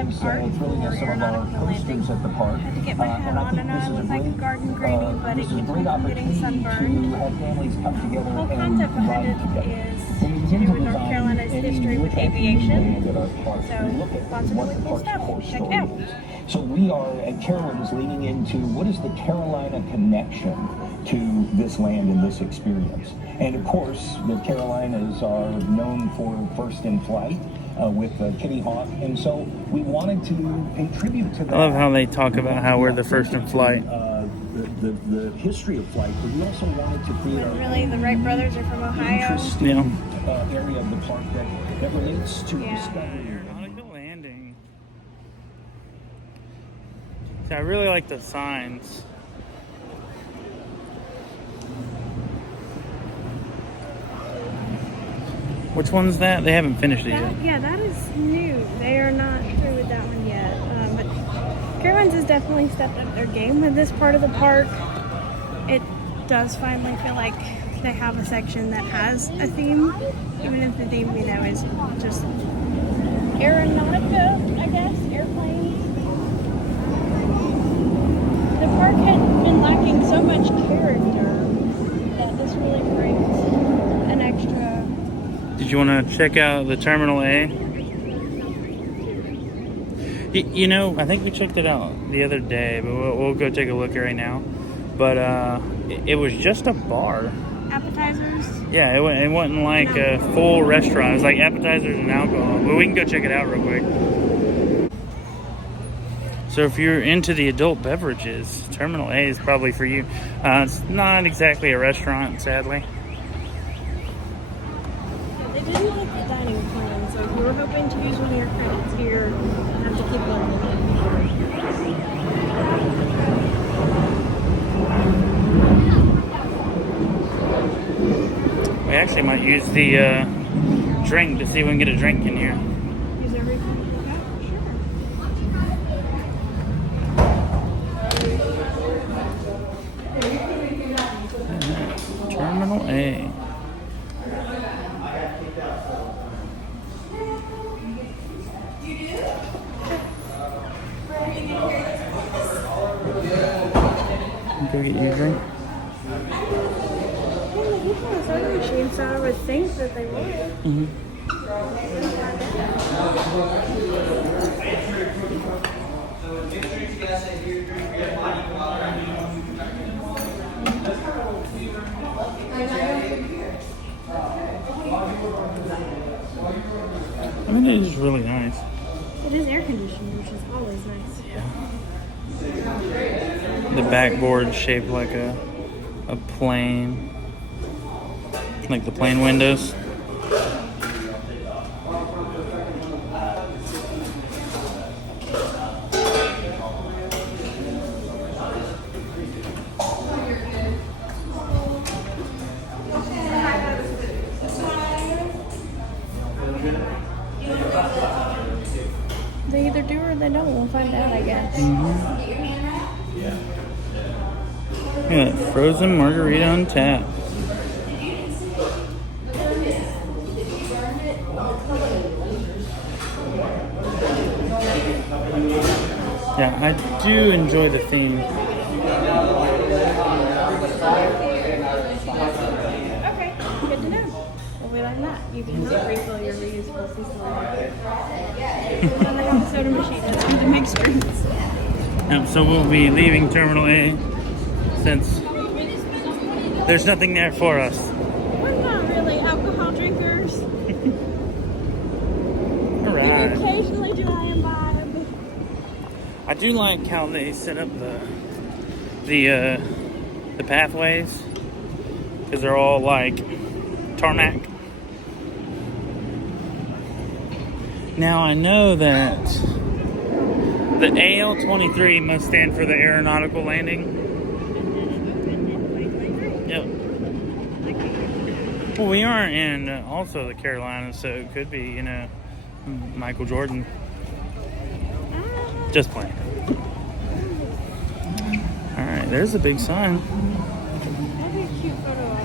of art for Aeronautica Landing. I had to get my hat on, and I look like a garden granny, but it keeps me from getting sunburned. The whole concept behind it is to do with North Carolina's history with aviation. So lots of really cool stuff. Check it out. So we are at Carowinds leaning into what is the Carolina connection to this land and this experience. And of course, the Carolinas are known for first in flight with Kitty Hawk, and so we wanted to pay tribute to that. I love how they talk about how we're the first in flight. The history of flight, but we also wanted to create Really, the Wright brothers are from Ohio. Area of the park that relates to discovery. Aeronautica Landing. See, I really like the signs. Which one's that? They haven't finished it yet. Yeah, that is new. They are not through with that one yet. But Carowinds has definitely stepped up their game with this part of the park. It does finally feel like they have a section that has a theme, even if the theme we know is just Aeronautica, I guess, airplanes. The park had been lacking so much character that this really brings an extra. Did you want to check out the Terminal A? You know, I think we checked it out the other day, but we'll go take a look right now. But it was just a bar. Appetizers? Yeah, it wasn't like a full restaurant. It was like appetizers and alcohol. But we can go check it out real quick. So if you're into the adult beverages, Terminal A is probably for you. It's not exactly a restaurant, sadly. They didn't like the dining plan, so if you were hoping to use one of your credits here, you have to keep going. We actually might use the drink to see if we can get a drink in here. Use everything you got? Sure. Terminal A. Go get you a drink. Soda machine, so I would think that they would. Mm-hmm. I mean, it is really nice. It is air conditioned, which is always nice. Yeah. The backboard shaped like a plane. Like the plane windows. They either do or they don't. We'll find out, I guess. Yeah, frozen margarita on tap. Yeah, I do enjoy the theme. Okay, good to know. Well, we learned that. You cannot refill your reusable seasonal water. And then they have a soda machine that's going to mix drinks. Yep, so we'll be leaving Terminal A since there's nothing there for us. We're not really alcohol drinkers. Alright. We occasionally do imbibe. I do like how they set up the pathways, because they're all like tarmac. Now I know that the AL23 must stand for the Aeronautical Landing. Yep. Well, we are in also the Carolinas, so it could be, you know, Michael Jordan. Just playing. Alright, there's a big sign. That'd be a cute photo op.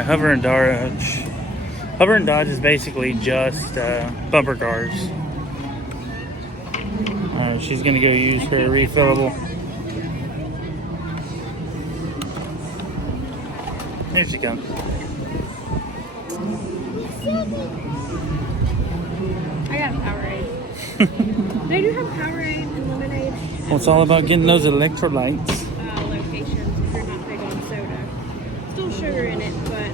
Alright, hover and dodge. Hover and dodge is basically just bumper cars. Alright, she's gonna go use her refillable. Here she comes. I got a Powerade. They do have Powerade and lemonade. Well, it's all about getting those electrolytes. Locations if you're not big on soda. Still sugar in it, but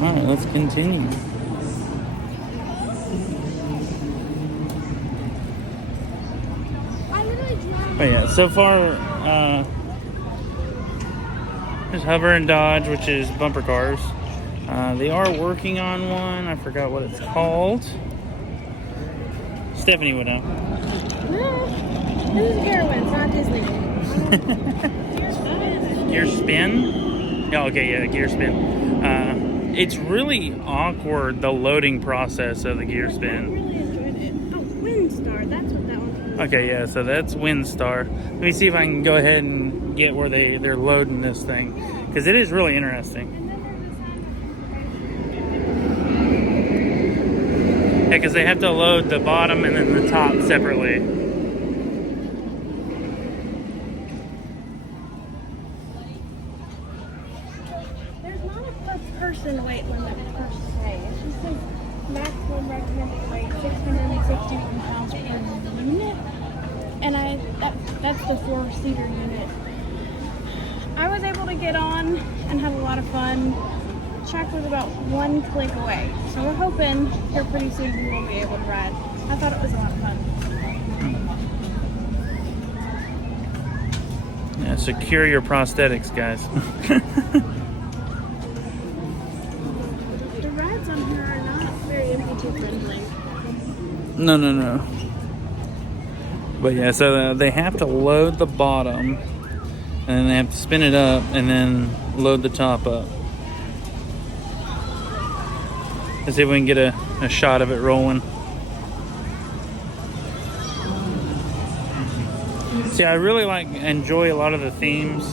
Alright, let's continue. Oh yeah, so far, there's hover and dodge, which is bumper cars. They are working on one. I forgot what it's called. Stephanie would know. no. This is Carowinds, not Disney. Gear spin? Oh, okay, yeah, gear spin. It's really awkward, the loading process of the gear I spin. really enjoyed it. Oh, Windstar, that's what that one's called. Okay, yeah, so that's Windstar. Let me see if I can go ahead and get where they're loading this thing, because it is really interesting. Yeah, because they have to load the bottom and then the top separately. There's not a per-person weight limit per se. It just says maximum recommended weight 661 pounds per unit, and that's the 4-seater unit. I was able to get on and have a lot of fun. Chuck was about 1 click away, so we're hoping here pretty soon we will be able to ride. I thought it was a lot of fun. Yeah, secure your prosthetics, guys. The rides on here are not very amputee friendly. No. But yeah, so they have to load the bottom, and then they have to spin it up, and then load the top up. Let's see if we can get a shot of it rolling. See, I really enjoy a lot of the themes.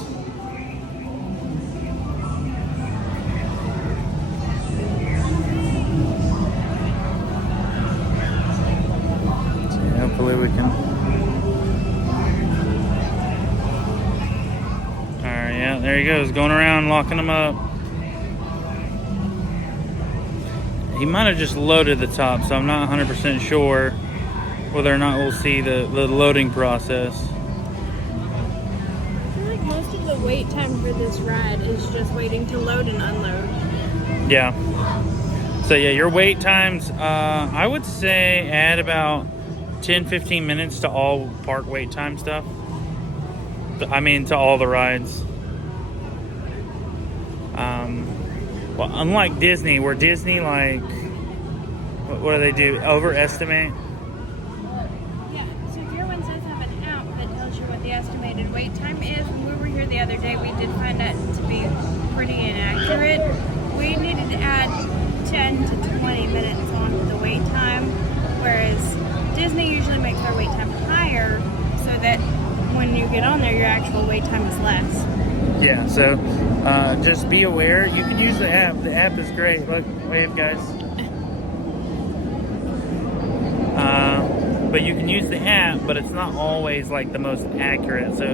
So hopefully we can. Alright, yeah, there he goes, going around locking them up. He might have just loaded the top, so I'm not 100% sure whether or not we'll see the loading process. I feel like most of the wait time for this ride is just waiting to load and unload. Yeah. So yeah, your wait times, I would say add about 10-15 minutes to all park wait time stuff. I mean, to all the rides. Well, unlike Disney, where Disney, what do they do? Overestimate? Yeah, so Carowinds does have an app that tells you what the estimated wait time is. When we were here the other day, we did find that to be pretty inaccurate. We needed to add 10 to 20 minutes on the wait time, whereas Disney usually makes their wait time higher so that when you get on there, your actual wait time is less. Yeah, so just be aware. You can use the app. The app is great. Look, wave, guys. But you can use the app, but it's not always the most accurate. So,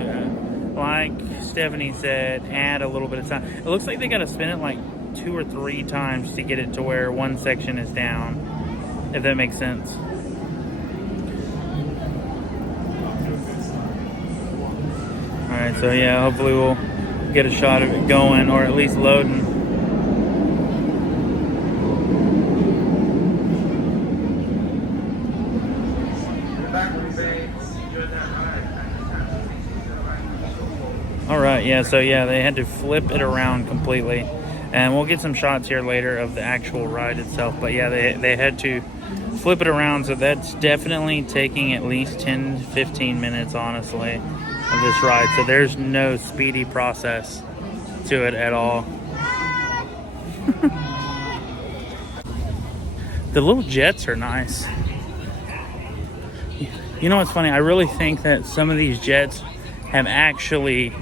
like Stephanie said, add a little bit of time. It looks like they got to spin it 2 or 3 times to get it to where one section is down, if that makes sense. All right, so yeah, hopefully we'll get a shot of it going, or at least loading. All right, yeah, so yeah, they had to flip it around completely, and we'll get some shots here later of the actual ride itself. But yeah, they had to flip it around, so that's definitely taking at least 10 to 15 minutes, honestly, of this ride. So there's no speedy process to it at all. The little jets are nice. You know what's funny? I really think that some of these jets have actually,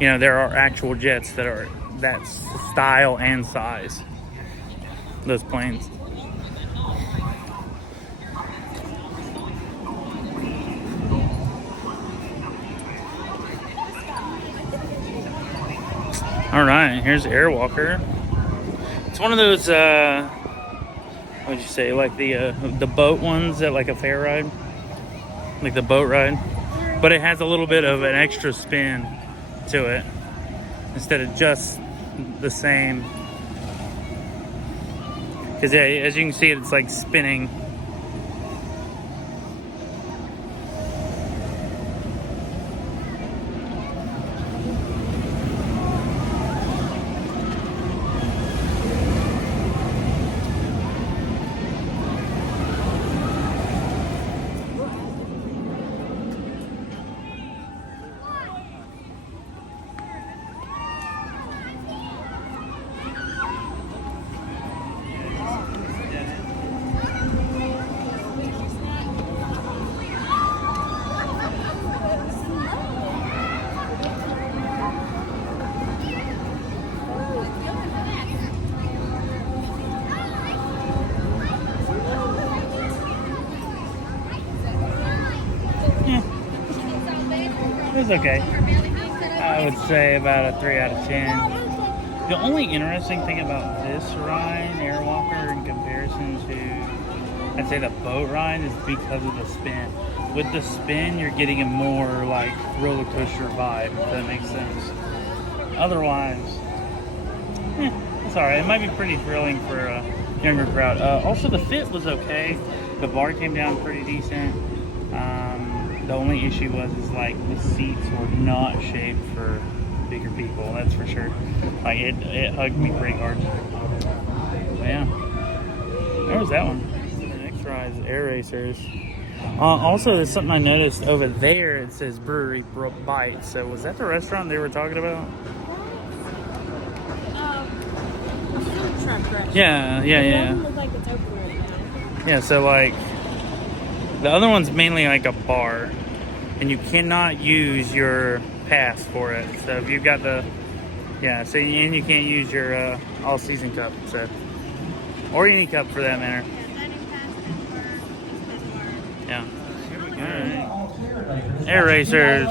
you know, there are actual jets that are that style and size. Those planes. All right, here's Airwalker. It's one of those, what'd you say, like the boat ones at like a fair ride, like the boat ride, but it has a little bit of an extra spin to it instead of just the same. Because yeah, as you can see, it's like spinning. It was okay. I would say about a 3 out of 10. The only interesting thing about this ride, Airwalker, in comparison to, I'd say, the boat ride, is because of the spin. With the spin, you're getting a more like roller coaster vibe, if that makes sense. Otherwise, it's alright. It might be pretty thrilling for a younger crowd. Also, the fit was okay. The bar came down pretty decent. The only issue was like the seats were not shaped for bigger people. That's for sure. Like it hugged me pretty hard. But yeah, there was that one. The next ride is Air Racers. Also, there's something I noticed over there. It says Brewery Bites. So was that the restaurant they were talking about? Food truck restaurant. Yeah. It doesn't look like it's open right now. Yeah, so like the other one's mainly like a bar, and you cannot use your pass for it. So if you've got the, yeah, so and you can't use your all season cup, so, or any cup for that matter. Yeah. All right. Air Racers.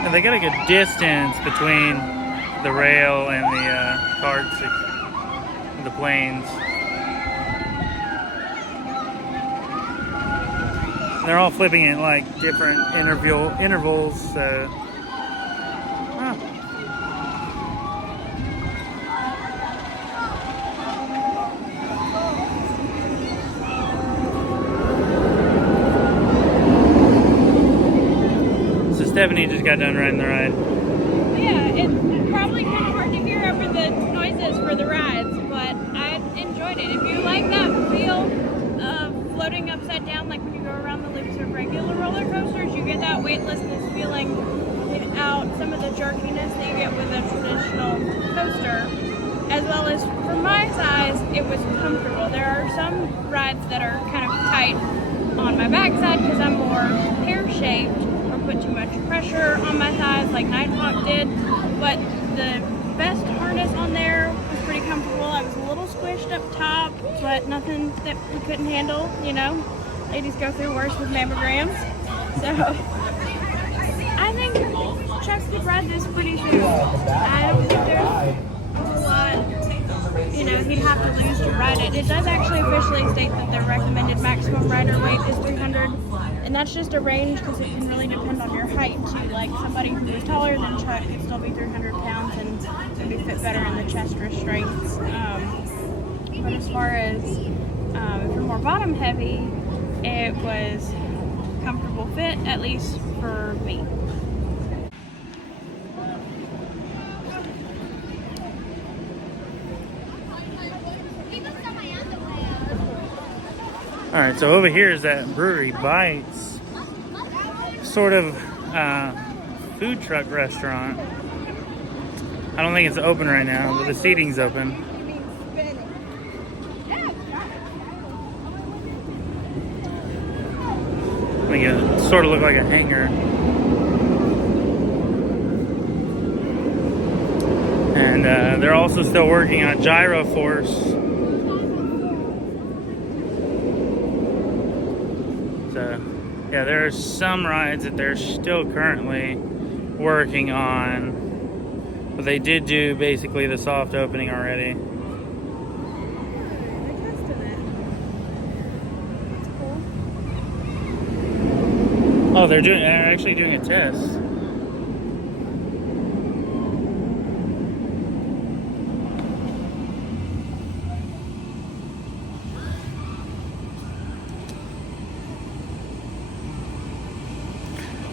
And they got a good distance between the rail and the carts, the planes. They're all flipping at like different intervals, so. Stephanie just got done riding the ride. Yeah, it's probably kind of hard to hear over the noises for the rides, but I enjoyed it. If you like that feel of floating upside down, like when you go around the loops of regular roller coasters, you get that weightlessness feeling without some of the jerkiness that you get with a traditional coaster. As well as, for my size, it was comfortable. There are some rides that are kind of tight on my backside because I'm more pear-shaped, put too much pressure on my thighs like Nighthawk did, but the best harness on there was pretty comfortable. I was a little squished up top, but nothing that we couldn't handle, you know. Ladies go through worse with mammograms. So I think Chuck could ride this pretty soon. I don't think there's a whole lot, you know, he'd have to lose to ride it. It does actually officially state that the recommended maximum rider weight is 300, and that's just a range because it can really really depend on your height too. Like somebody who is taller than Chuck could still be 300 pounds and maybe fit better in the chest restraints. But as far as if you're more bottom heavy, it was comfortable fit, at least for me. All right, so over here is that Brewery Bites, sort of food truck restaurant. I don't think it's open right now, but the seating's open. I think it sort of looked like a hangar. And they're also still working on Gyro Force. So, yeah, there are some rides that they're still currently working on. But they did do basically the soft opening already. Oh, they're actually doing a test.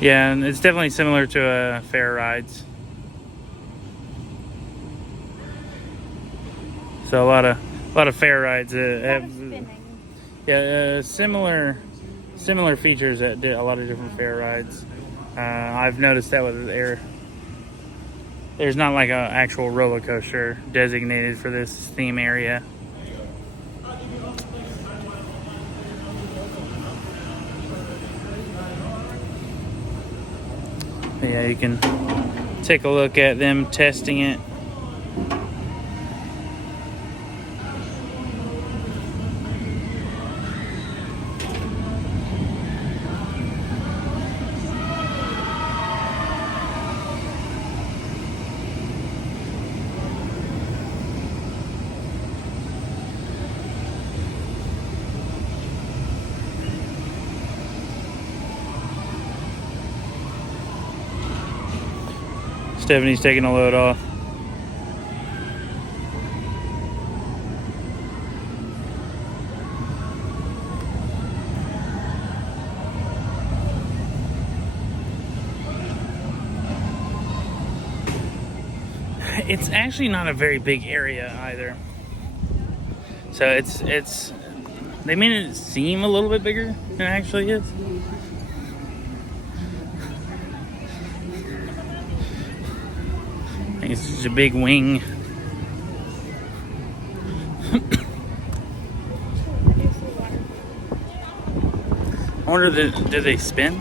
Yeah, and it's definitely similar to fair rides. So a lot of fair rides have similar features at a lot of different fair rides. I've noticed that with there's not like an actual roller coaster designated for this theme area. But yeah, you can take a look at them testing it. Stephanie's taking a load off. It's actually not a very big area either. So it's they made it seem a little bit bigger than it actually is. It's just a big wing. I wonder, do they spin?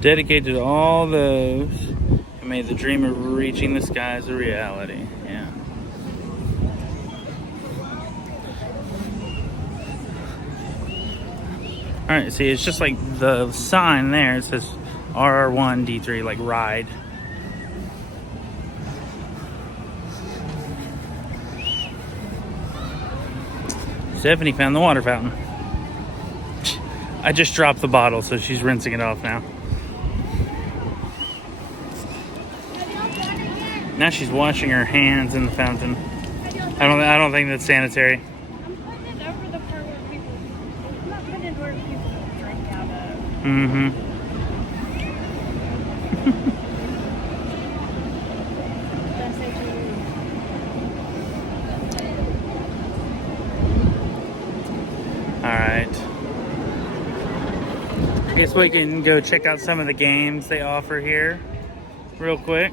Dedicated to all those who made the dream of reaching the skies a reality. Yeah. Alright, see, it's just like the sign there. It says R1D3, like ride. Stephanie found the water fountain. I just dropped the bottle, so she's rinsing it off now. Now she's washing her hands in the fountain. I don't think that's sanitary. I'm putting it over the part where people. I'm not putting it where people drink out of. Mm-hmm. That's it. All right. I guess we can go check out some of the games they offer here real quick.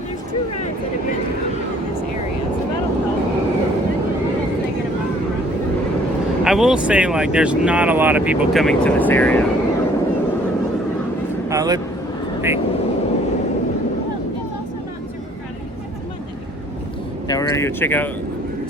There's 2 rides that have been in this area, so that'll help. They get them off the road. I will say, like, there's not a lot of people coming to this area. Hey. Well, it's also not super crowded because it's Monday. Yeah, we're gonna go check out.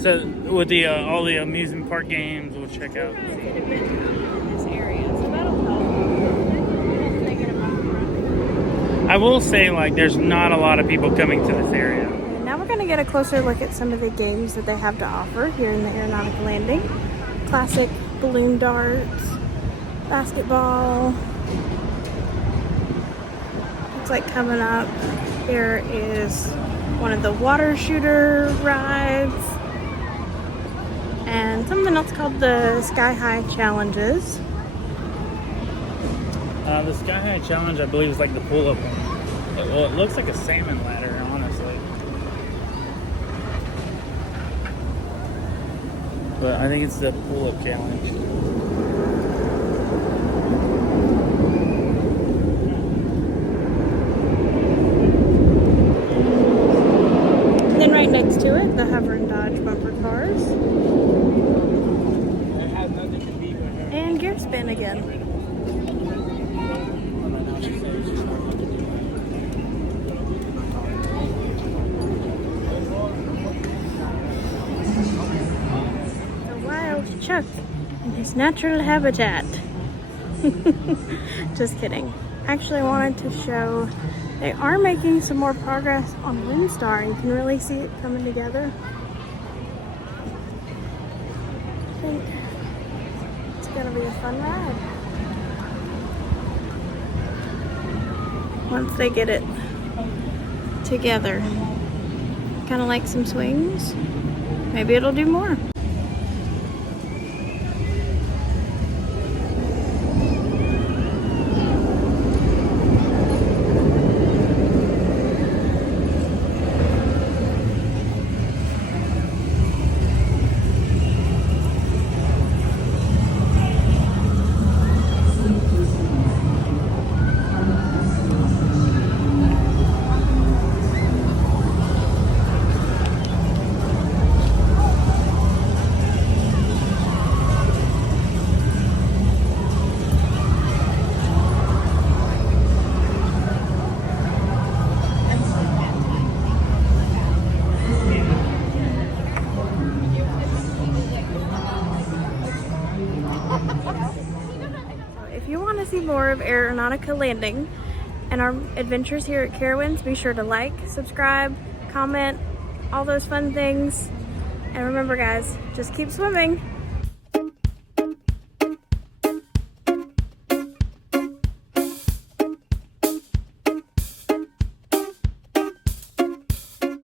So with the all the amusement park games, we'll check out. Rides that have been in this area, so that'll help. They get them off the road. I will say, like, there's not a lot of people coming to this area. Now we're gonna get a closer look at some of the games that they have to offer here in the Aeronautica Landing. Classic balloon darts, basketball. Looks like coming up here is one of the water shooter rides and something else called the Sky High Challenges. The Sky High Challenge, I believe, is like the pull-up one. Well, it looks like a salmon ladder, honestly. But I think it's the pull-up challenge. Then right next to it, the hover and dodge bumper cars. And gear spin again. Chuck in his natural habitat. Just kidding. Actually wanted to show they are making some more progress on Windstar. You can really see it coming together. I think it's gonna be a fun ride once they get it together. Kind of like some swings. Maybe it'll do more. If you want to see more of Aeronautica Landing and our adventures here at Carowinds, be sure to like, subscribe, comment, all those fun things. And remember guys, just keep swimming.